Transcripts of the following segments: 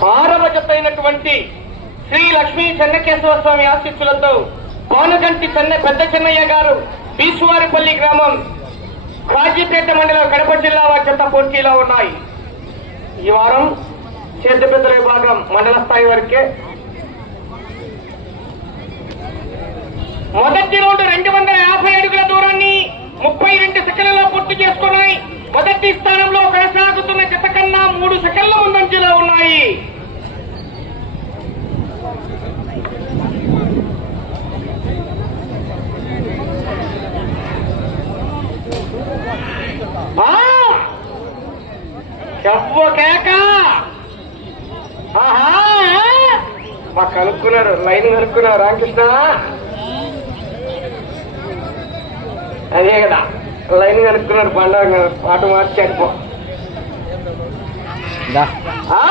పారవజతైనటువంటి శ్రీ లక్ష్మీ చెన్నకేశవ స్వామి ఆశీస్సులతో పానుగంటి చెన్న పెద్ద చెన్నయ్య గారు బీసువారిపల్లి గ్రామం కాజీపేట మండలం కడప జిల్లా వారి జత పోటీలో ఉన్నాయి. ఈ వారం చేతి పెద్దల విభాగం మండల స్థాయి వరకే. మొదటి రౌండ్ రెండు వందల యాభై అడుగుల దూరాన్ని ముప్పై రెండు సెకండ్లలో పూర్తి చేసుకున్నాయి. మొదటి స్థానంలో కొనసాగుతున్న గత కన్నా మూడు సెకండ్ల ముందంజలో ఉన్నాయి ఆ! చెప్పు కేక! మా కలుపుకున్నారు లైన్ కలుపుకున్నారు రామకృష్ణ అదే కదా లైన్ కనుక్కున్నాడు పండుగ పాట ఆ!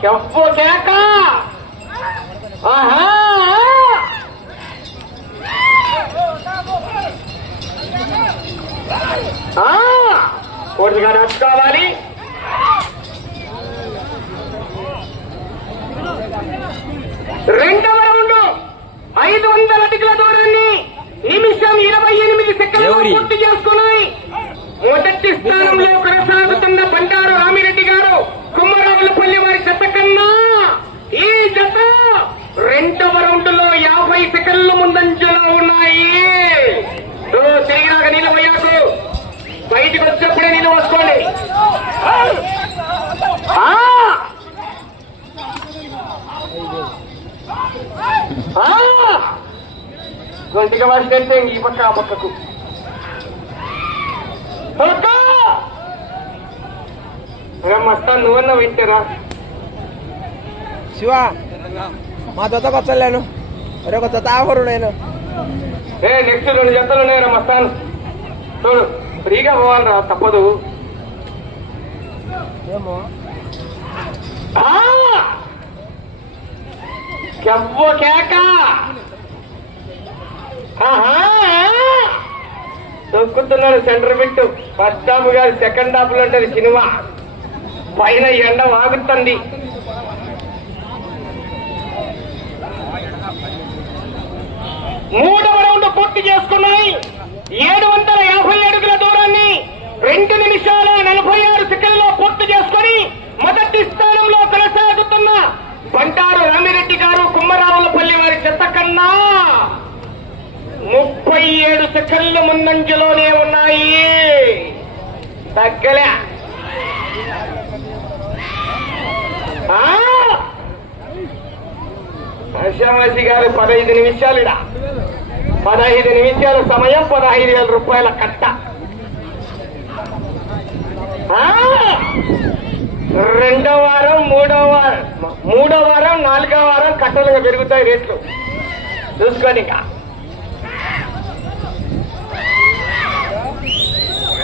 చెప్పు కేక ఆహా! が落下 గొంతుగా వాసినట్టే ఈ పక్క ఆ పక్కకు మస్తాన్ నువ్వన్నా వింటారా శివ మా దొత్తకు వచ్చలేను రేపు కొత్త తాగరు నేను. ఏ నెక్స్ట్ రెండు జతలు ఉన్నాయరా మస్తాన్. చూడు ఫ్రీగా పోవాలరా తప్పదు. ఏమో! కెవ్వ కేక! తొక్కుతున్నాడు సెంటర్ బిట్టు ఫస్ట్ హాఫ్ గారు సెకండ్ హాఫ్లో ఉంటుంది సినిమా. పైన ఎండ వాగుతుంది. మూడవ రౌండ్ పూర్తి చేసుకున్నాయి. ఏడు వందల యాభై అడుగుల దూరాన్ని రెండు నిమిషాల నలభై ఆరు సెకండ్లో పూర్తి చేసుకుని మొదటి స్థానంలో కొనసాగుతున్న బంటారు రామిరెడ్డి గారు కుమ్మరావులపల్లి వారి చెత్త కన్నా ముప్పై ఏడు సెకండ్ల ముందంజలోనే ఉన్నాయి. తగ్గలే. ఆ! గారు పదహైదు నిమిషాలు ఇడా పదహైదు నిమిషాల సమయం పదహైదు వేల రూపాయల కట్ట. రెండో వారం మూడో వారం మూడో వారం నాలుగో వారం కట్టలుగా పెరుగుతాయి రేట్లు. చూసుకోండి ఇంకా.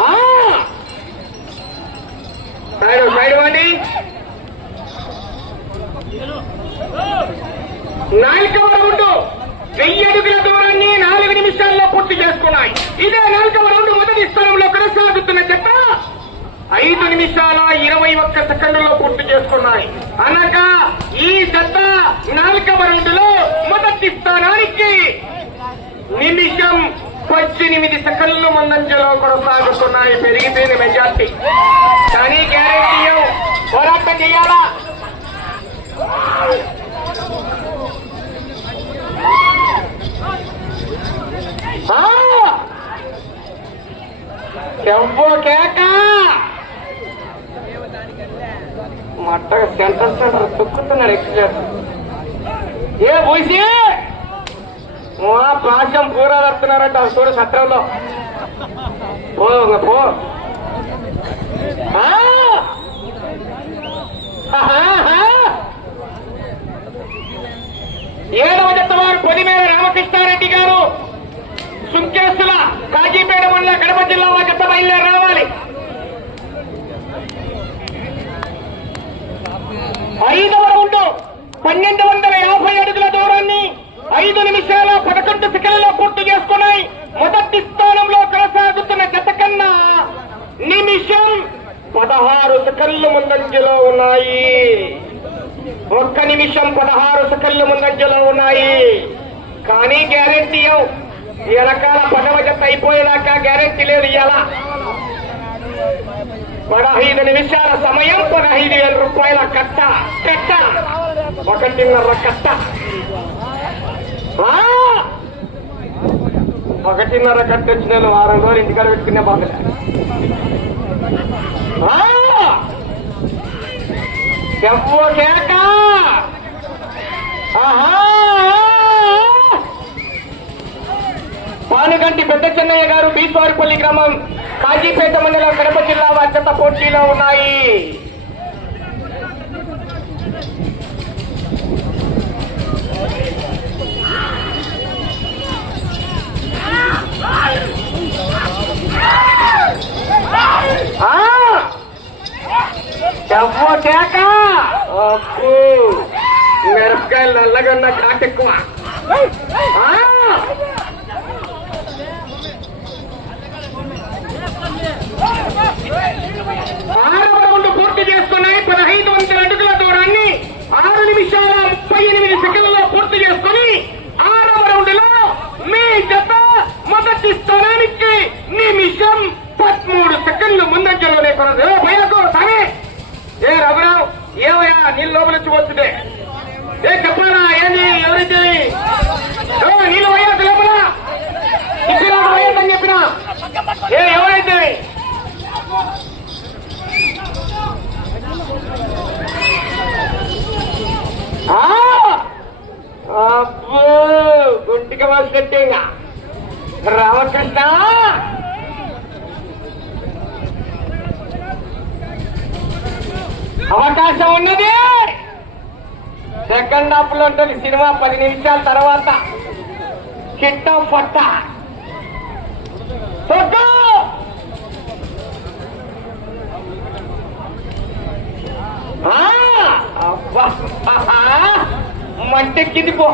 ఆ! సైడ్ సైడ్ వండి నాలుగవ రౌండ్ వెయ్యి అడుగుల దూరాన్ని నాలుగు నిమిషాల్లో పూర్తి చేసుకున్నాయి ఇదే నాలుగవ రౌండ్ మొదటి స్థానంలో కొనసాగుతున్న జత ఐదు నిమిషాల ఇరవై ఒక్క సెకండ్లలో పూర్తి చేసుకున్నాయి అనగా ఈ జత నాలుగవ రౌండ్లో మొదటి స్థానానికి నిమిషం పద్దెనిమిది సెకండ్లు ముందంజలో కొనసాగుతున్నాయి. పెరిగిపోయిన మెజార్టీ. కానీ గ్యారెంటీ పోరాటం చేయాలా? ఆ! కేకా! మట్ట సెంటర్ సెంటర్ తొక్కుతున్నాడు ఎక్స్ప్రెస్ ఏ పోసి మా పాశం పూరాదడుతున్నారంట చూడు సత్రంలో. పో పో. ఏడవ జత వారు పొదిమేర రామకృష్ణారెడ్డి గారు సుంకేసుల కాజీపేట మండల కడప జిల్లా వారి జత బయలుదేరి రావాలి. ఐదవ రౌండ్ పన్నెండు వందల యాభై అడుగుల దూరాన్ని ఐదు నిమిషాల పదకొండు సెకండ్లలో పూర్తి చేసుకున్నాయి. మొదటి స్థానంలో కొనసాగుతున్న జత కన్నా నిమిషం పదహారు సెకండ్లు ముందంజలో ఉన్నాయి. ఒక్క నిమిషం పదహారు సెకండ్లు ముందంజలో ఉన్నాయి. కానీ గ్యారెంటీ వెనకాల పదవ జత అయిపోయేదాకా గ్యారెంటీ లేదు ఇలా పదహైదు నిమిషాల సమయం పదహైదు వేల రూపాయల కట్ట. కట్ట. ఒకటిన్నర కట్ట. ఒకటిన్నర కట్ట వచ్చిన వారం రోజులు ఇంటికాడ పెట్టుకునే బాధలే ఆ! కేక. ఆహా! భానుగంటి పెద్ద చెన్నయ్య గారు బీస్వారిపల్లి గ్రామం కాజీపేట మండలం కడప జిల్లా వచ్చత పోటీలో ఉన్నాయి. ఆ! చెప్పు కేక! మిరపకాయలు నల్లగన్న కాటెక్కువ పూర్తి చేసుకున్నాయి పదహైదు వందల అడుగుల దూరాన్ని ఆరు నిమిషాల ముప్పై ఎనిమిది సెకండ్లలో పూర్తి చేసుకుని ఆరవ రౌండ్లో మీ జత మొదటి స్థానానికి నిమిషం పదమూడు సెకండ్లు ముందంజలో లేకున్నది ఏ భయకు సామే ఏ రఘురావు? ఏమయ్యా నీళ్ళు లోపల వచ్చి ఏ చెప్పారా ఏంది? ఎవరైతే? నీళ్ళు పోయాక లోపల? ఇక్కడ పోయేదని చెప్పినా? ఏ ఎవరైతే? గుంటికి కట్టేగా రామకృష్ణ అవకాశం ఉన్నది. సెకండ్ హాఫ్లో ఉంటుంది సినిమా పది నిమిషాల తర్వాత. చిట్ట పొట్ట. తొక్కు! అబ్బా! ఆహా! మంటెక్కింది పో.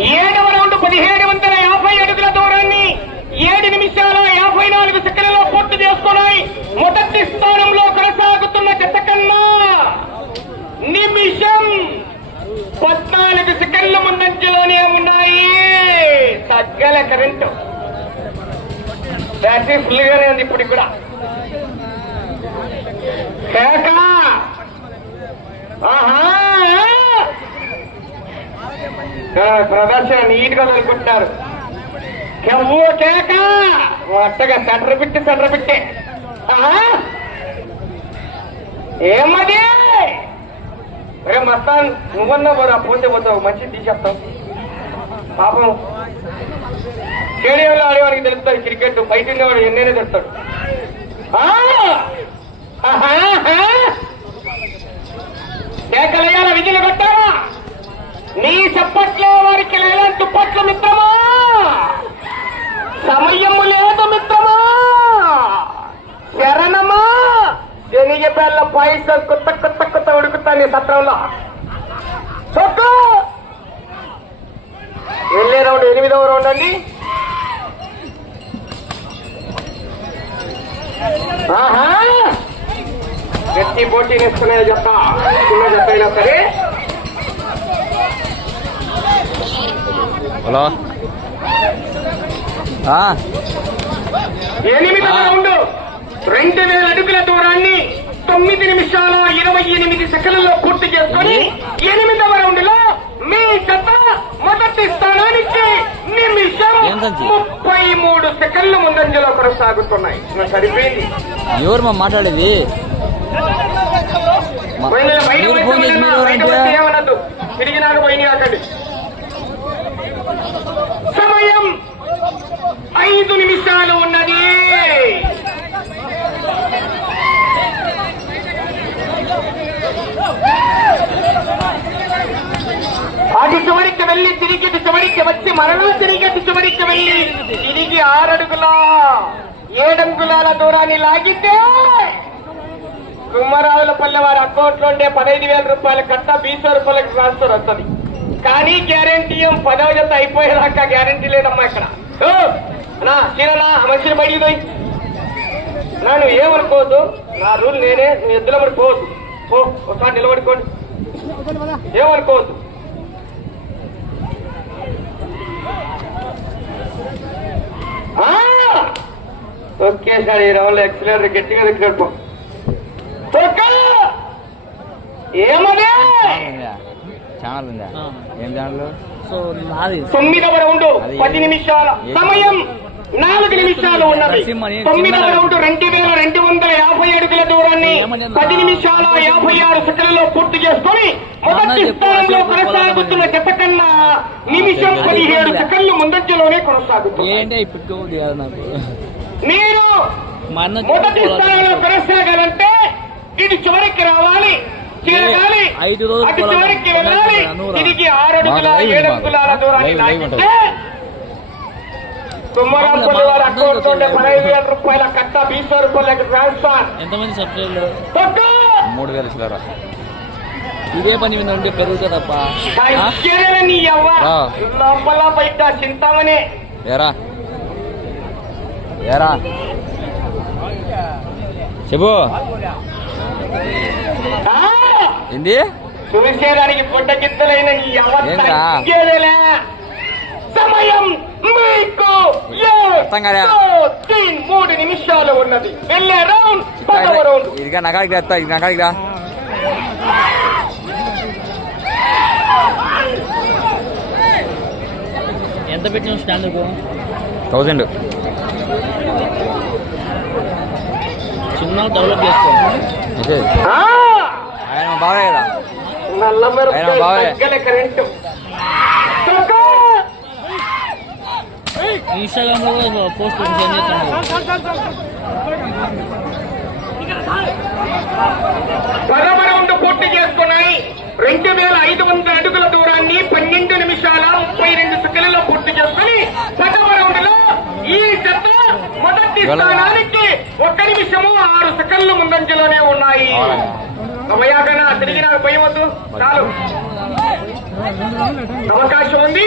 ఏడవ రౌండ్ పదిహేడు వందల యాభై అడుగుల దూరాన్ని ఏడు నిమిషాల యాభై నాలుగు సెకండ్లలో పూర్తి చేసుకున్నాయి. మొదటి స్థానంలో కొనసాగుతున్న జత కన్నా నిమిషం పద్నాలుగు సెకండ్ల ముందంజలోనే ఉన్నాయి. తగ్గల కరెంటు. బ్యాటరీ ఫుల్ గానే ఉంది ఇప్పుడు కూడా. ఆహా! ప్రదర్శన నీట్గా అనుకుంటున్నారు కేక? అట్టగా సెంటర్ పెట్టి సెంటర్ పెట్టి. ఏమది రే మస్తాన్ నువ్వన్నా పోరా పోతే పోతావు మంచి తీసేస్తావు పాపం స్టేడియంలో ఆడేవాడికి తెలుస్తాడు క్రికెట్ బయట ఉండేవాడు ఎన్నైనా తెలుస్తాడు. ఆహా! కేకలయ్యాల విధులు కొట్టారా నీ చప్పట్లో వారికి లేదా దుప్పట్లు మిత్రమా? సమయము లేదు మిత్రమా? శరణమా? శనిగ శనిగపేళ్ళ పైస కొత్త కొత్త కొత్త ఉడుకుతా నీ సత్రంలో. చొక్కు వెళ్ళే రౌండ్ ఎనిమిదవ రౌండ్ అండి. ఆహా! గట్టి పోటీ నేస్తున్నాయో జత చిన్న చెప్పైనా సరే. హలో? ఆ, ఎనిమిదవ రౌండ్ రెండు వేల అడుగుల దూరాన్ని తొమ్మిది నిమిషాల ఇరవై ఎనిమిది సెకండ్లలో పూర్తి చేసుకొని ఎనిమిదవ రౌండ్లో మీ జత మొదటి స్థానానికి నిమిషం? ముప్పై మూడు సెకండ్లు ముందంజలో కొనసాగుతున్నాయి. సరిపోయింది. ఎవరు మా మాట్లాడేది? మీరు ఫోన్ చేసి మీరు ఎవరంటే? తిరిగి నాకు పోయిన కాకండి సమయం ఐదు నిమిషాలు ఉన్నది. అటు చివరికి వెళ్ళి తిరిగి ఇటు చివరికి వచ్చి మరలా తిరిగి అటు చివరికి వెళ్ళి తిరిగి ఆరడుగుల ఏడంగులాల దూరాన్ని లాగితే కుమ్మరావులపల్లి వారి అకౌంట్లో ఉండే పదహైదు వేల రూపాయల కట్ట బీసో రూపాయలకు ట్రాన్స్ఫర్ వస్తుంది కానీ గ్యారంటీ ఏం పదవ జత అయిపోయేదాకా గ్యారంటీ లేదమ్మా ఇక్కడ. నా చీరనా మనిషిని బయటికి పోయి నా నువ్వు ఏమనుకోవద్దు? నా రూల్ నేనే నువ్వు ఎద్దుల పడిపోవద్దు ఓ ఒకసారి నిలబడుకోండి. ఏమనుకోవద్దు? ఆ! ఓకే సార్ ఈ రౌండ్ ఎక్సలెంట్ గట్టిగా దగ్గర పో. తొక్క! ఏం ఛానల్ సో నాది. తొమ్మిదవ రౌండ్ పది నిమిషాల సమయం నాలుగు నిమిషాలు ఉన్నది. తొమ్మిదవ రౌండ్ రెండు వేల రెండు వందల యాభై అడుగుల దూరాన్ని? పది నిమిషాల యాభై ఆరు సెకండ్లలో పూర్తి చేసుకొని మొదటి స్థానంలో కొనసాగుతున్న. జత కన్నా నిమిషం. పదిహేడు. సెకండ్లు ముందంజలోనే కొనసాగుతుంది మీరు మొదటి స్థానంలో కొనసాగాలంటే ఇటు చివరికి రావాలి. ఐదు రోజులు కుమ్మరాంపల్లి వారి అకౌంట్ ఉండే పదహైదు వేల రూపాయల కట్ట బీసో రూపాయలకు ట్రాన్స్ఫర్ ఎంతమంది తొక్కు! మూడు వేల చిల్లర ఇదే పని మీద ఉంటే పెరుగుతుంది తప్ప. ఆ? అయ్యే నీ అవ్వ. రా. లోపల బయట చింతామణి. ఏరా? ఏరా? చెప్పు. ఆ! ఏంది? చూసేదానికి గిద్దలైన నీ అవస్థ. సమయం మీకు మూడు నిమిషాలు ఉన్నది. వెళ్ళే రౌండ్ పదవ రౌండ్. ఇదిగా నగాడికి రా ఇది నగాడికి రా. ఎంత పెట్టిన స్టాండర్డ్ థౌజండ్. చిన్న డెవలప్ చేసుకో. ఆయన కదా బావే. తొక్క! ఇన్స్టాగ్రామ్లో పోస్ట్ పూర్తి చేసుకున్నాయి. రెండు వేల ఐదు వందల అడుగుల దూరాన్ని పన్నెండు నిమిషాల ముప్పై రెండు సెకండ్లలో పూర్తి చేసుకుని పదవ రౌండ్లో ఈ జత మొదటి స్థానానికి ఒక్క నిమిషము ఆరు సెకండ్లు ముందంజలోనే ఉన్నాయి. సమయాకన్నా తిరిగి నాకు భయం వద్దు చాలు. అవకాశం ఉంది.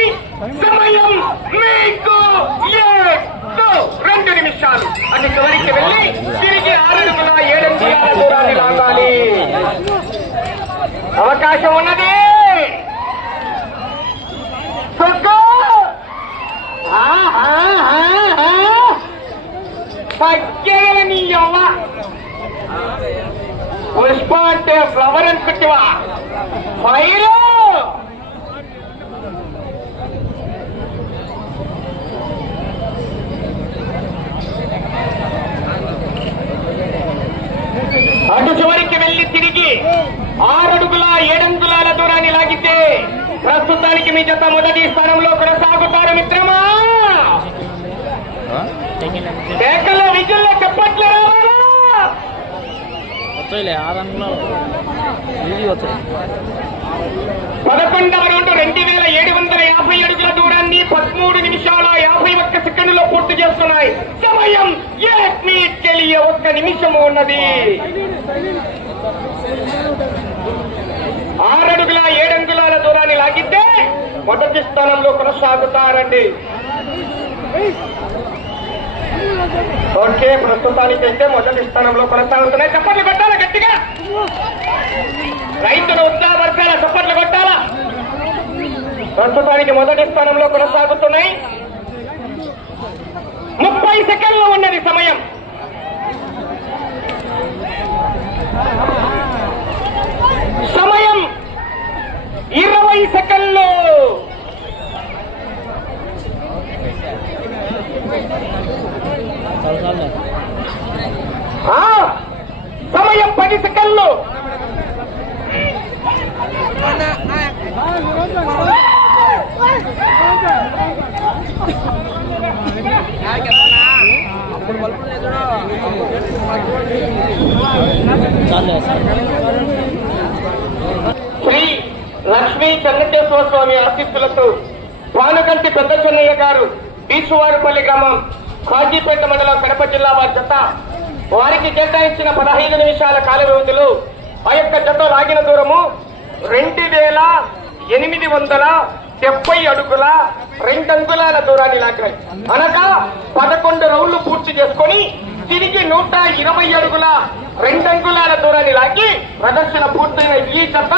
సమయం మీకు రెండు నిమిషాలు. అది చివరికి వెళ్ళి తిరిగి ఆరు అడుగుల ఏడు అంగుళాల దూరాన్ని లాగాలి. అవకాశం ఉన్నది. తొక్కు! ఆ, పుష్ప అంటే ఫ్లవర్ అనుకుంటావా ఫైర్! అటు చివరికి వెళ్ళి తిరిగి ఆరడుగుల ఏడంగుళాల దూరాన్ని లాగితే ప్రస్తుతానికి మీ జత మొదటి స్థానంలో కొనసాగుతారు మిత్రమా? కేకల్లో విజుల్లో చెప్పట్లు రావాలా వచ్చాయిలే ఆరు ఈజీ వచ్చాయి పదకొండవ రౌండ్ రెండు వేల ఏడు వందల యాభై అడుగుల దూరాన్ని పదమూడు నిమిషాల యాభై ఒక్క సెకండ్లో పూర్తి చేస్తున్నాయి. సమయం తెలియ ఒక్క నిమిషము ఉన్నది. ఆరడుగుల ఏడంగుల దూరాన్ని లాగితే మొదటి స్థానంలో కొనసాగుతారండి. ఓకే ప్రస్తుతానికైతే మొదటి స్థానంలో కొనసాగుతున్నాయి. చెప్పండి కొట్టాలా. గట్టిగా రైతుల ఉత్సాహ వర్గాల చప్పట్లు కొట్టాలా? ప్రస్తుతానికి మొదటి స్థానంలో కొనసాగుతున్నాయి. ముప్పై సెకండ్లు ఉన్నది సమయం. సమయం ఇరవై సెకండ్లు. అవునా పది సెకండ్లు. శ్రీ లక్ష్మీ చెన్నకేశ్వర స్వామి ఆశీస్సులతో వానకంటి పెద్ద చెన్నయ్య గారు బీచువారిపల్లి గ్రామం కాజీపేట మండలం కడప జిల్లా వారి జత వారికి కేటాయించిన పదహైదు నిమిషాల కాల వ్యవధిలో ఆ యొక్క జత లాగిన దూరము రెండు వేల ఎనిమిది వందల డెబ్బై అడుగుల రెండంగుళాల దూరాన్ని లాగినాయి. అనగా పదకొండు రౌండ్లు పూర్తి చేసుకొని తిరిగి నూట ఇరవై అడుగుల రెండంగుళాల దూరాన్ని లాగి ప్రదర్శన పూర్తయిన ఈ జత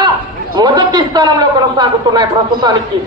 మొదటి స్థానంలో కొనసాగుతున్నాయి ప్రస్తుతానికి.